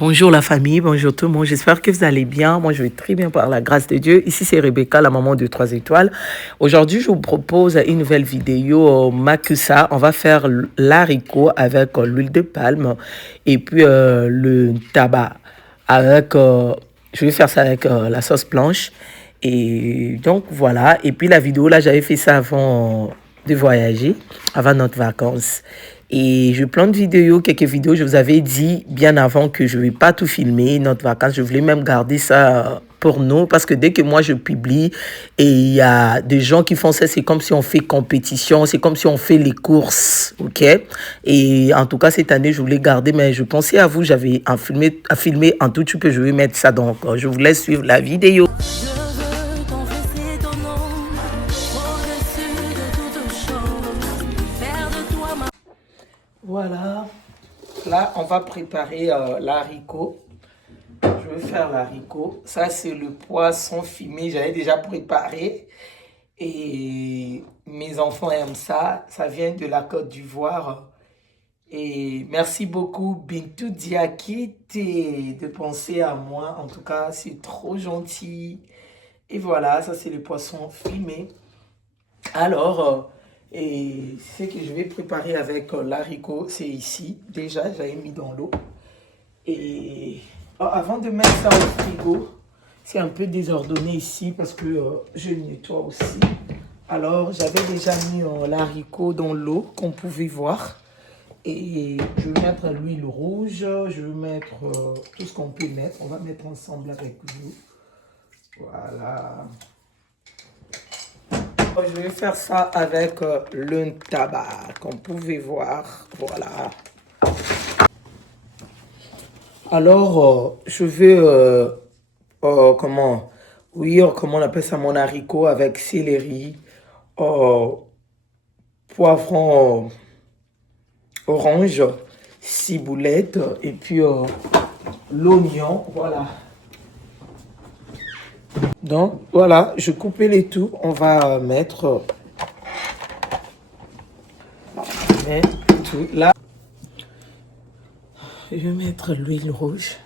Bonjour la famille, bonjour tout le monde, j'espère que vous allez bien. Moi je vais très bien par la grâce de Dieu. Ici c'est Rebecca, la maman de 3 étoiles. Aujourd'hui je vous propose une nouvelle vidéo makusa. On va faire l'haricot avec l'huile de palme et puis le tabac avec, je vais faire ça avec la sauce blanche. Et donc voilà, et puis la vidéo là j'avais fait ça avant de voyager, avant notre vacances. Et je plante vidéos, quelques vidéos, je vous avais dit bien avant que je ne vais pas tout filmer, notre vacances. Je voulais même garder ça pour nous parce que dès que moi je publie et il y a des gens qui font ça, c'est comme si on fait compétition, c'est comme si on fait les courses, ok? Et en tout cas, cette année, je voulais garder, mais je pensais à vous, j'avais à filmer en tout cas, je vais mettre ça. Donc, je vous laisse suivre la vidéo. Voilà, là on va préparer l'haricot. Je vais faire l'haricot. Ça c'est le poisson fumé, j'avais déjà préparé. Et mes enfants aiment ça. Ça vient de la Côte d'Ivoire. Et merci beaucoup Bintou Diakité de penser à moi. En tout cas, c'est trop gentil. Et voilà, ça c'est le poisson fumé. Alors, et ce que je vais préparer avec l'haricot, c'est ici. Déjà, j'avais mis dans l'eau. Et avant de mettre ça au frigo, c'est un peu désordonné ici parce que je nettoie aussi. Alors, j'avais déjà mis l'haricot dans l'eau, qu'on pouvait voir. Et je vais mettre l'huile rouge, je vais mettre tout ce qu'on peut mettre. On va mettre ensemble avec vous. Voilà. Je vais faire ça avec le tabac, comme vous pouvez voir. Voilà. Alors, je vais, comment on appelle ça, mon haricot avec céleri, poivron orange, ciboulette et puis l'oignon. Voilà. Donc, voilà, je coupe les tout. On va mettre tout là. Je vais mettre l'huile rouge.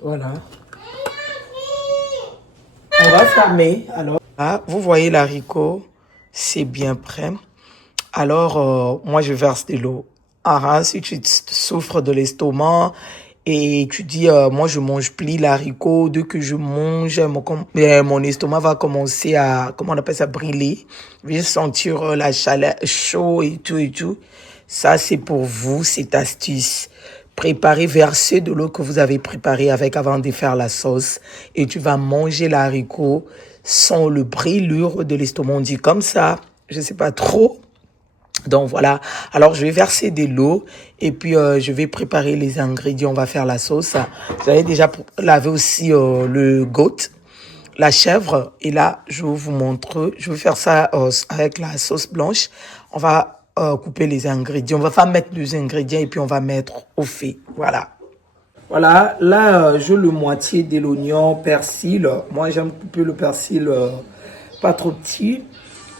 Voilà. On va fermer. Alors, là, vous voyez l'haricot, c'est bien prêt. Alors, moi, je verse de l'eau. Ah, si tu souffres de l'estomac et tu dis, moi, je mange plus l'haricot, dès que je mange, mon estomac va commencer à, comment on appelle ça, brûler. Je vais sentir la chaleur chaud et tout et tout. Ça, c'est pour vous, cette astuce. Préparez, versez de l'eau que vous avez préparée avec avant de faire la sauce. Et tu vas manger l'haricot sans le brûlure de l'estomac. On dit comme ça, je sais pas trop. Donc voilà, alors je vais verser de l'eau et puis je vais préparer les ingrédients, on va faire la sauce. J'avais déjà lavé aussi le goat, la chèvre, et là je vais vous montrer, je vais faire ça avec la sauce blanche. On va couper les ingrédients, on va pas mettre les ingrédients et puis on va mettre au feu, voilà. Voilà, là je le moitié de l'oignon, persil, moi j'aime couper le persil pas trop petit.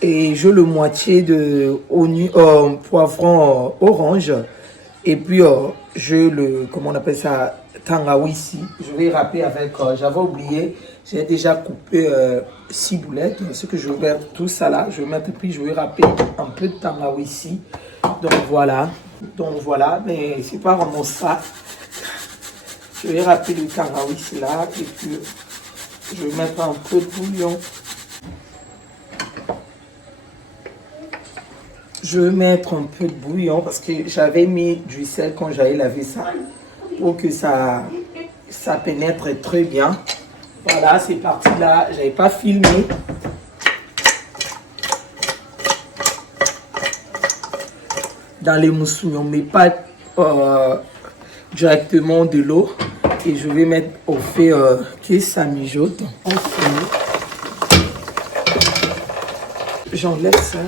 Et je le moitié de poivron orange. Et puis, je le, comment on appelle ça, tangawizi. Je vais râper avec, j'avais oublié, j'ai déjà coupé 6 boulettes. Ce que je vais mettre tout ça là, je vais mettre, puis je vais râper un peu de tangawizi. Donc voilà, mais c'est pas vraiment ça. Je vais râper le tangawizi là, et puis je vais mettre un peu de bouillon. Je vais mettre un peu de bouillon parce que j'avais mis du sel quand j'avais lavé ça pour que ça pénètre très bien. Voilà, c'est parti là. Je n'avais pas filmé. Dans les moussous, on ne met pas directement de l'eau. Et je vais mettre au feu que ça mijote. J'enlève ça.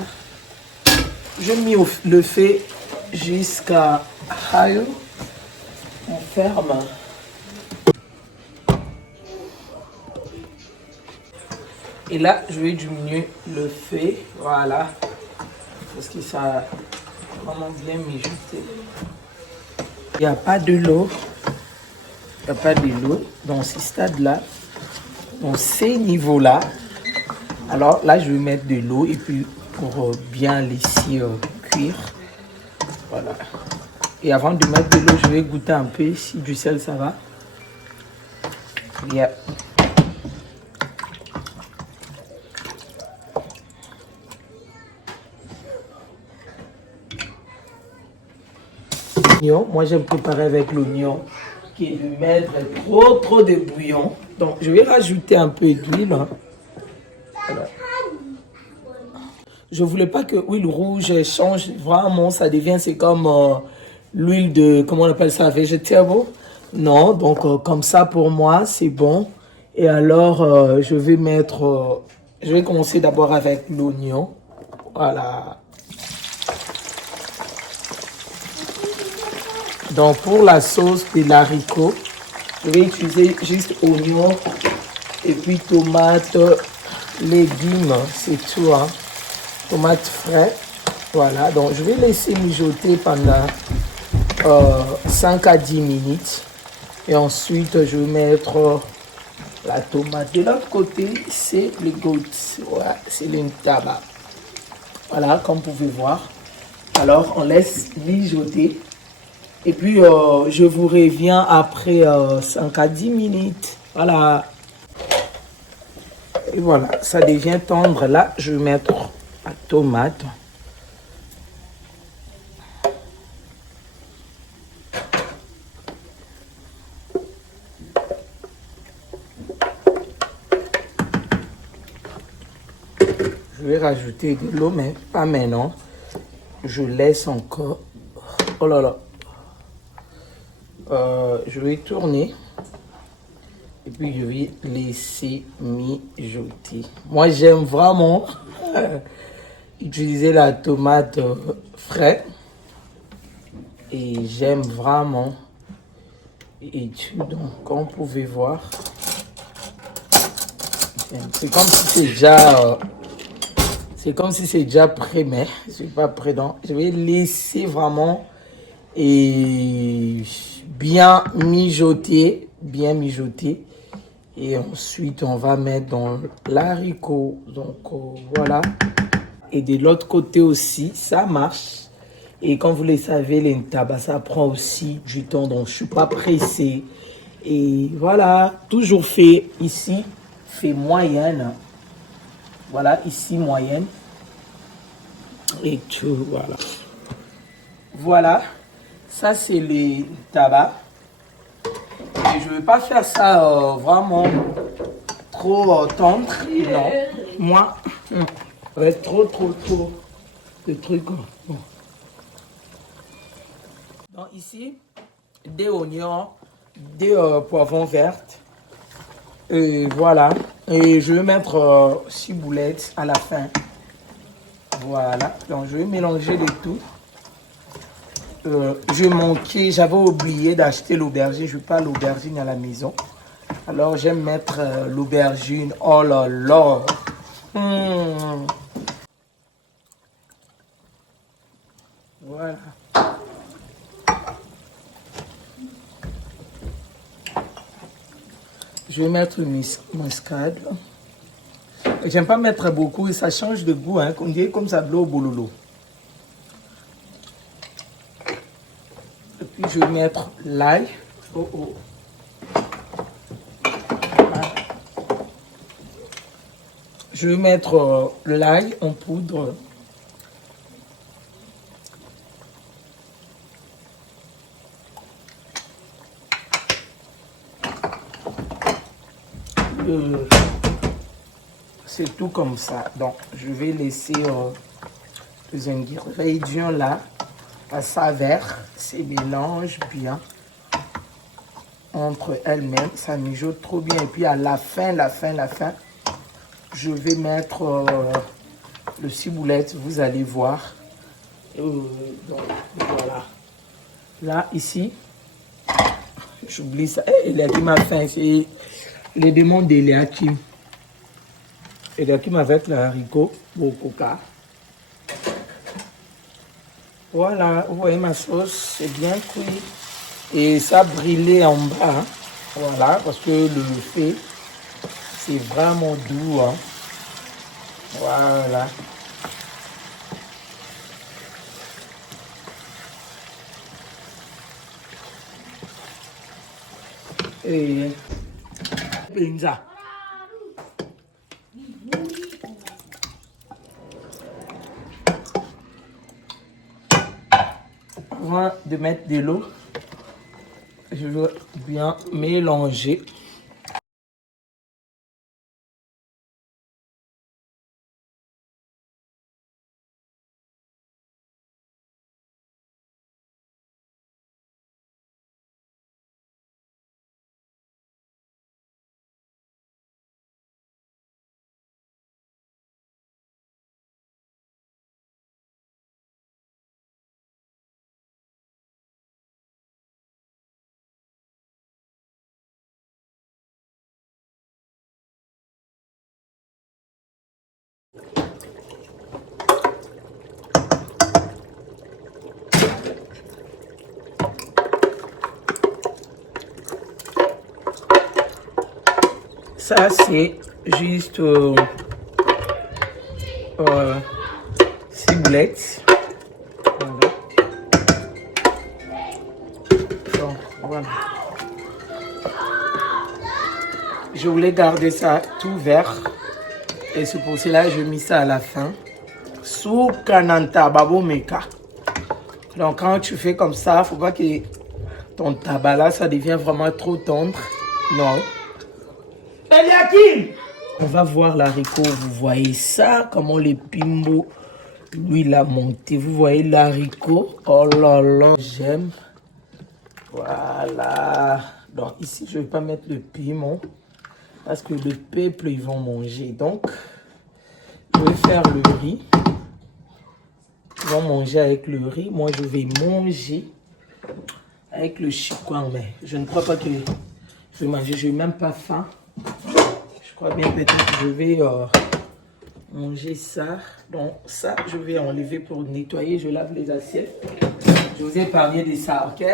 Je mets le feu jusqu'à haut. On ferme. Et là, je vais diminuer le feu. Voilà. Parce que ça a vraiment bien mijoté. Il n'y a pas de l'eau. Il n'y a pas de l'eau dans ce stade-là. Dans ces niveaux-là. Alors là, je vais mettre de l'eau et puis pour bien laisser cuire. Voilà. Et avant de mettre de l'eau, je vais goûter un peu si du sel ça va. Yeah. Moi, j'aime préparer avec l'oignon qui est de mettre trop de bouillon. Donc, je vais rajouter un peu d'huile. Voilà. Je voulais pas que l'huile rouge change vraiment, ça devient, c'est comme l'huile de, comment on appelle ça, vegetable. Non, donc comme ça pour moi, c'est bon. Et alors, je vais mettre, je vais commencer d'abord avec l'oignon. Voilà. Donc pour la sauce de l'haricot, je vais utiliser juste oignon et puis tomate, légumes, c'est tout. Hein. Tomates frais. Voilà, donc je vais laisser mijoter pendant 5 à 10 minutes. Et ensuite, je vais mettre la tomate. De l'autre côté, c'est les gouttes. Voilà, c'est l'intaba. Voilà, comme vous pouvez voir. Alors, on laisse mijoter. Et puis, je vous reviens après 5 à 10 minutes. Voilà. Et voilà, ça devient tendre. Là, je vais mettre la tomate. Je vais rajouter de l'eau, mais pas maintenant. Je laisse encore. Oh là là. Je vais tourner. Et puis, je vais laisser mijoter. Moi, j'aime vraiment utiliser la tomate fraîche. Et j'aime vraiment. Et donc, comme vous pouvez voir, c'est comme si c'est déjà... c'est comme si c'est déjà prêt, mais c'est pas prêt. Donc, je vais laisser vraiment et bien mijoter. Et ensuite, on va mettre dans l'haricot. Donc, voilà. Et de l'autre côté aussi, ça marche. Et comme vous le savez, l'intaba, ça prend aussi du temps. Donc, je ne suis pas pressé. Et voilà, toujours fait ici, fait moyenne. Voilà, ici, moyenne. Et tout, voilà. Voilà, ça c'est le tabac. Et je ne vais pas faire ça vraiment trop tendre. Non, moi, ça va être trop de trucs. Bon. Donc ici, des oignons, des poivrons verts. Et voilà. Et je vais mettre ciboulettes à la fin. Voilà. Donc je vais mélanger le tout. J'avais oublié d'acheter l'aubergine. Je n'ai pas l'aubergine à la maison. Alors j'aime mettre l'aubergine. Oh là là. Voilà. Je vais mettre une muscade. J'aime pas mettre beaucoup et ça change de goût. Hein, on dirait comme ça de l'eau au bololo. Et puis je vais mettre l'ail. Oh, oh. Je vais mettre l'ail en poudre. C'est tout comme ça. Donc, je vais laisser les ingrédients là. La saveur, c'est mélange bien entre elles-mêmes. Ça mijote trop bien. Et puis à la fin, je vais mettre le ciboulette. Vous allez voir. Donc, voilà. Là, ici, j'oublie ça. Il a dit ma faim. C'est les démons d'Eliakim. Eliakim avec le haricot au coca. Voilà, vous voyez ma sauce, c'est bien cuit. Et ça brûlé en bas. Hein. Voilà, parce que le fait, c'est vraiment doux. Hein. Voilà. Et pizza. Avant de mettre de l'eau, je veux bien mélanger. Ça, c'est juste ciboulette. Voilà. Donc, voilà. Je voulais garder ça tout vert. Et c'est pour cela que je mis ça à la fin. Sous kananta babo meka. Donc, quand tu fais comme ça, il ne faut pas que ton tabac là, ça devient vraiment trop tendre. Non. Eliakim! On va voir l'haricot. Vous voyez ça? Comment les pimbo, lui, il a monté. Vous voyez l'haricot? Oh là là, j'aime. Voilà. Donc, ici, je ne vais pas mettre le piment. Parce que le peuple, ils vont manger. Donc, je vais faire le riz. Ils vont manger avec le riz. Moi, je vais manger avec le chikwan. Mais je ne crois pas que je vais manger. Je n'ai même pas faim. Je crois bien peut-être que je vais manger ça. Donc ça, je vais enlever pour nettoyer. Je lave les assiettes. Je vous ai parlé de ça, ok?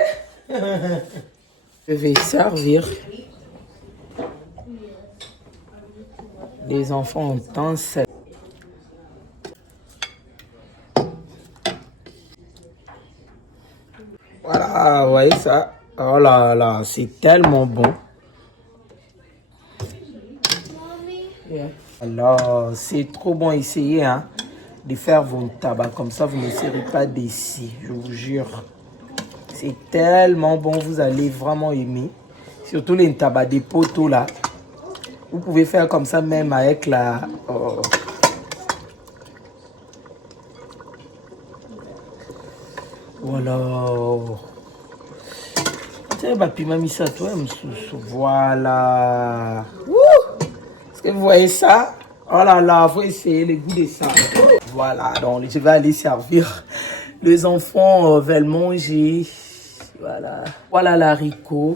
Je vais servir. Les enfants entendent ça. Voilà, vous voyez ça? Oh là là, c'est tellement bon. Alors, c'est trop bon, essayez hein, de faire vos tabac. Comme ça, vous ne serez pas déçus, je vous jure. C'est tellement bon, vous allez vraiment aimer. Surtout les tabac des poteaux là. Vous pouvez faire comme ça même avec la... Voilà. Tiens, bah, puis mis ça toi, voilà. Est-ce que vous voyez ça? Oh là là, faut essayer les goûts de ça. Voilà, donc je vais aller servir. Les enfants veulent manger. Voilà. Voilà l'haricot.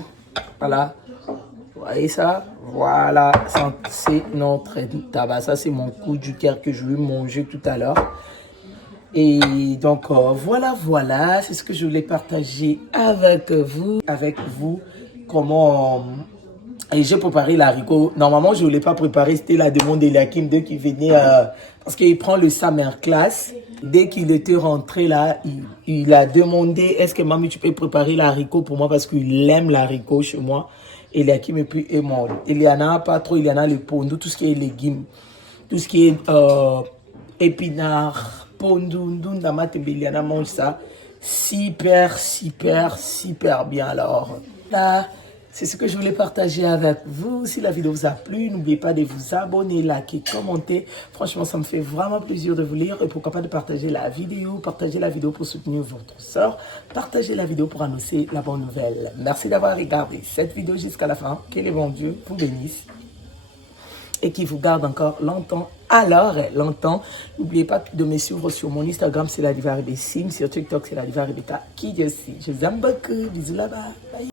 Voilà. Vous voyez ça? Voilà. C'est notre tabac. Ça, c'est mon coup du cœur que je vais manger tout à l'heure. Et donc, voilà. C'est ce que je voulais partager avec vous. Comment... Et j'ai préparé l'haricot. Normalement, je ne voulais pas préparer. C'était la demande d'Eliakim dès qu'il venait. Parce qu'il prend le summer class. Dès qu'il était rentré là, il a demandé, est-ce que mamie, tu peux préparer l'haricot pour moi? Parce qu'il aime l'haricot chez moi. Eliakim et puis moi. Il y en a pas trop. Il y en a le pondou, tout ce qui est légumes. Tout ce qui est épinards, pondou, il y en a mange ça. Super bien. Alors là... C'est ce que je voulais partager avec vous. Si la vidéo vous a plu, n'oubliez pas de vous abonner, liker, commenter. Franchement, ça me fait vraiment plaisir de vous lire. Et pourquoi pas de partager la vidéo. Partagez la vidéo pour soutenir votre soeur. Partagez la vidéo pour annoncer la bonne nouvelle. Merci d'avoir regardé cette vidéo jusqu'à la fin. Que le bon Dieu vous bénisse. Et qui vous garde encore longtemps. Alors, longtemps. N'oubliez pas de me suivre sur mon Instagram, c'est la Diva Rebecca. Sur TikTok, c'est la Diva Rebecca. Qui je suis. Je vous aime beaucoup. Bisous là-bas. Bye.